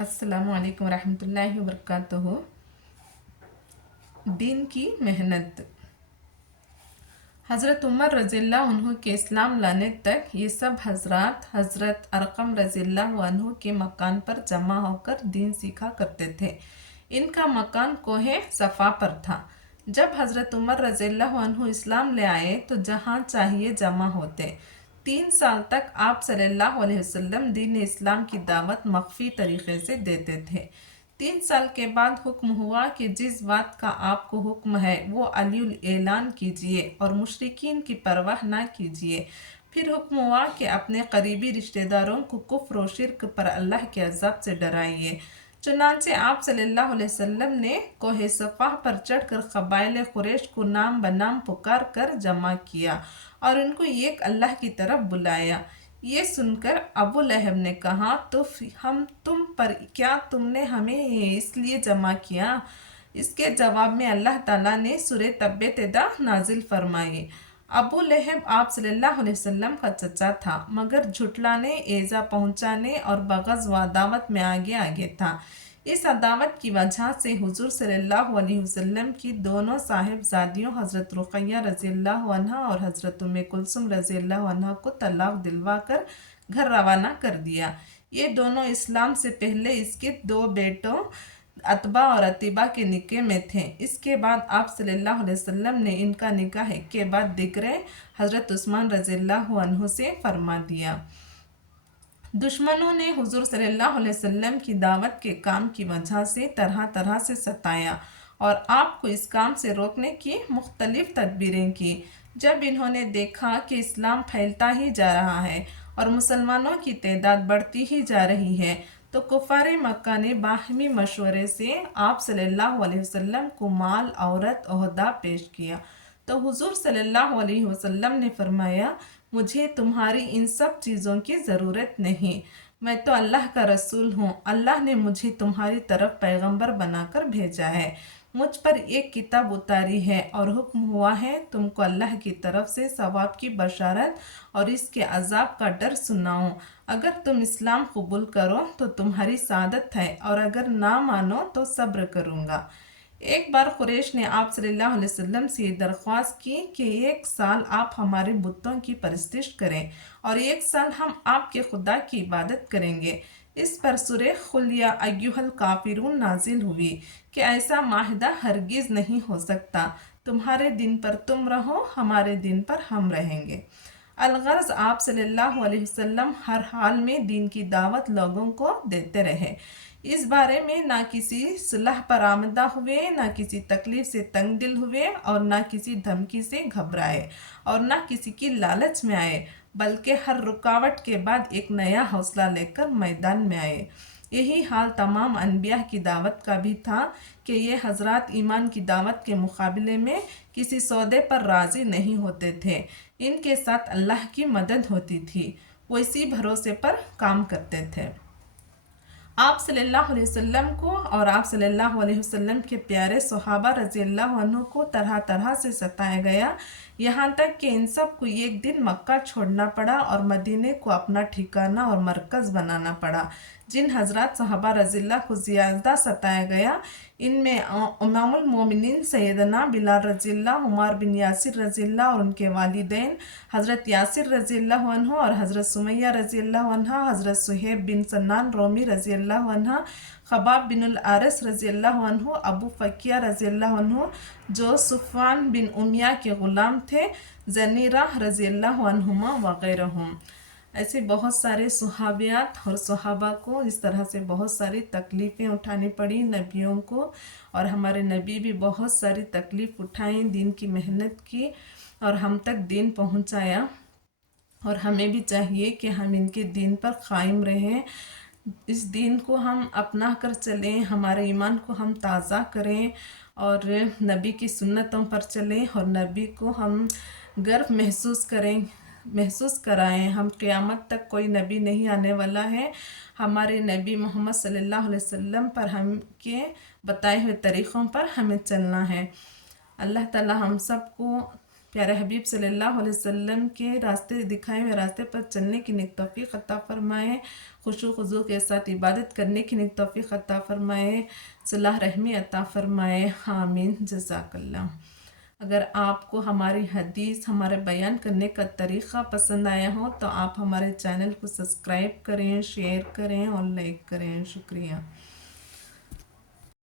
अस्सलामु अलैकुम रहमतुल्लाहि व बरकातुहू। दीन की मेहनत। हज़रत उमर रज़ियल्लाहु अन्हु के इस्लाम लाने तक ये सब हजरात हज़रत अरकम रज़ियल्लाहु अन्हु के मकान पर जमा होकर दीन सीखा करते थे। इनका मकान कोहे सफ़ा पर था। जब हज़रत उमर रज़ियल्लाहु अन्हु इस्लाम ले आए तो जहाँ चाहिए जमा होते। 3 साल तक आप सल्लल्लाहु अलैहि वसल्लम दीन इस्लाम की दावत मख्फी तरीक़े से देते थे। 3 साल के बाद हुक्म हुआ कि जिस बात का आपको हुक्म है वो अलीउल ऐलान कीजिए और मुशरिकीन की परवाह ना कीजिए। फिर हुक्म हुआ कि अपने करीबी रिश्तेदारों को कुफ्र और शिर्क पर अल्लाह के अज़ाब से डराइए। चुनांचे आप सल्लल्लाहु अलैहि वसल्लम ने कोहे सफ़ाह पर चढ़कर क़बाइल कुरैश को नाम बनाम पुकार कर जमा किया और उनको एक अल्लाह की तरफ बुलाया। ये सुनकर अबू लहब ने कहा, तो हम तुम पर क्या तुमने हमें इसलिए जमा किया? इसके जवाब में अल्लाह ताला ने सूरह तब्बा नाजिल फरमाई। अबू लहब आप सल्लल्लाहु अलैहि वसल्लम का चचा था, मगर झुटलाने, एज़ा पहुंचाने और बग़ज़ व अदावत में आगे आगे था। इस अदावत की वजह से हुजूर सल्लल्लाहु अलैहि वसल्लम की दोनों साहिबजादियों हज़रत रुक़ैया रज़ियल्लाहु अन्हा और हज़रत उम्मे कुलसुम रज़ियल्लाहु अन्हा को तलाक दिलवा कर घर रवाना कर दिया। ये दोनों इस्लाम से पहले इसके 2 बेटों अतबा और अतीबा के निकाह में थे। इसके बाद आप सल्लल्लाहु अलैहि वसल्लम ने इनका निकाह के बाद दिक्र हज़रत उस्मान रज़ियल्लाहु अन्हु से फरमा दिया। दुश्मनों ने हुजूर सल्लल्लाहु अलैहि वसल्लम की दावत के काम की वजह से तरह तरह से सताया और आपको इस काम से रोकने की मुख्तलिफ तदबीरें की। जब इन्होंने देखा कि इस्लाम फैलता ही जा रहा है और मुसलमानों की तादाद बढ़ती ही जा रही है, तो कुफ़ारे मक्का ने बाहमी मशवरे से आप सल्लल्लाहु अलैहि वसल्लम को माल, औरत, ओहदा पेश किया। तो हुजूर सल्लल्लाहु अलैहि वसल्लम ने फरमाया, मुझे तुम्हारी इन सब चीज़ों की ज़रूरत नहीं, मैं तो अल्लाह का रसूल हूँ। अल्लाह ने मुझे तुम्हारी तरफ पैगंबर बनाकर भेजा है, मुझ पर एक किताब उतारी है और हुक्म हुआ है तुमको अल्लाह की तरफ से सवाब की बशारत और इसके अजाब का डर सुनाऊं। अगर तुम इस्लाम कबूल करो तो तुम्हारी सादत है और अगर ना मानो तो सब्र करूँगा। एक बार कुरैश ने आप सल्लल्लाहु अलैहि वसल्लम से ये दरख्वास्त की कि 1 साल आप हमारे बुतों की परस्तिश करें और 1 साल हम आपके खुदा की इबादत करेंगे। इस पर सूरह कुल या अय्युहल काफिरून नाजिल हुई कि ऐसा माहिदा हरगिज़ नहीं हो सकता। तुम्हारे दिन पर तुम रहो, हमारे दिन पर हम रहेंगे। अलगर्ज आप सल्लल्लाहु अलैहि वसल्लम हर हाल में दीन की दावत लोगों को देते रहे। इस बारे में ना किसी सुलह पर आमदा हुए, ना किसी तकलीफ से तंग दिल हुए और ना किसी धमकी से घबराए और ना किसी की लालच में आए, बल्कि हर रुकावट के बाद एक नया हौसला लेकर मैदान में आए। यही हाल तमाम अनबिया की दावत का भी था कि ये हजरात ईमान की दावत के मुकाबले में किसी सौदे पर राज़ी नहीं होते थे। इनके साथ अल्लाह की मदद होती थी, वो इसी भरोसे पर काम करते थे। आप सल्लल्लाहु अलैहि वसल्लम को और आप सल्लल्लाहु अलैहि वसल्लम के प्यारे सहाबा रज़ियल्लाहु अन्हु को तरह तरह से सताया गया, यहाँ तक कि इन सब को एक दिन मक्का छोड़ना पड़ा और मदीने को अपना ठिकाना और मरकज़ बनाना पड़ा। जिन हज़रात सहाबा रज़ियल्लाहु को ज़्यादा सताया गया, इनमें इमामुल मोमिनीन सैयदना बिलाल रज़ियल्लाहु, उमर बिन यासिर रज़ियल्लाहु और उनके वालिदैन हज़रत यासिर रज़ियल्लाहु अन्हु और हज़रत सुमैया रज़ियल्लाहु अन्हा, हज़रत सुहैब बिन सन्नान रोमी रज़ियल्लाहु अन्हा, खबाब बिन आरस रज़ियल्लाहु अन्हु, अबू फ़किया रज़ियल्लाहु अन्हु जो सुफ़वान बिन उमिया के ग़ुलाम थे, ज़नीरा रज़ियल्लाहु अन्हुमा वग़ैरहुम। ऐसे बहुत सारे सहाबियात और सहाबा को इस तरह से बहुत सारी तकलीफ़ें उठानी पड़ी नबियों को, और हमारे नबी भी बहुत सारी तकलीफ़ उठाई, दीन की मेहनत की और हम तक दीन पहुंचाया। और हमें भी चाहिए कि हम इनके दीन पर कायम रहें, इस दीन को हम अपना कर चलें, हमारे ईमान को हम ताज़ा करें और नबी की सुन्नतों पर चलें और नबी को हम गर्व महसूस कराएं। हम क़यामत तक कोई नबी नहीं आने वाला है, हमारे नबी मोहम्मद सल्लल्लाहु अलैहि वसल्लम पर हम के बताए हुए तरीक़ों पर हमें चलना है। अल्लाह ताला हम सबको پیارے حبیب صلی اللہ علیہ وسلم کے راستے دکھائے ہوئے راستے پر چلنے کی نیک توفیق عطا فرمائے، خشوع خضوع کے ساتھ عبادت کرنے کی نیک توفیق عطا فرمائے، صلح رحمی عطا فرمائے، آمین، جزاک اللہ۔ اگر آپ کو ہماری حدیث، ہمارے بیان کرنے کا طریقہ پسند آیا ہو تو آپ ہمارے چینل کو سبسکرائب کریں، شیئر کریں اور لائک کریں۔ شکریہ۔